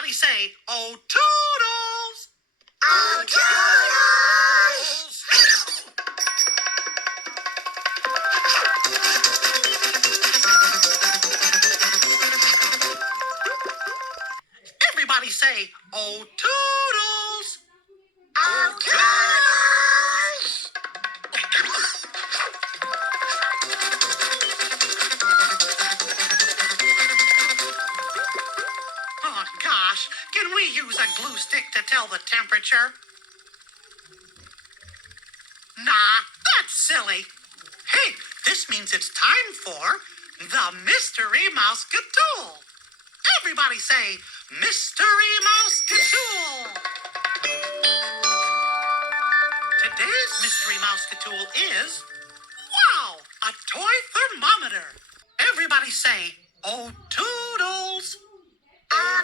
Everybody say, oh, Toodles! Oh, Toodles! Everybody say, oh, Toodles! Oh, Toodles! Oh, gosh, can we use a glue stick to tell the temperature? Nah, that's silly. Hey, this means it's time for the Mystery Mouseketool. Everybody say, Mystery Mouseketool. Today's Mystery Mouseketool is, wow, a toy thermometer. Everybody say, oh, Toodles. Oh,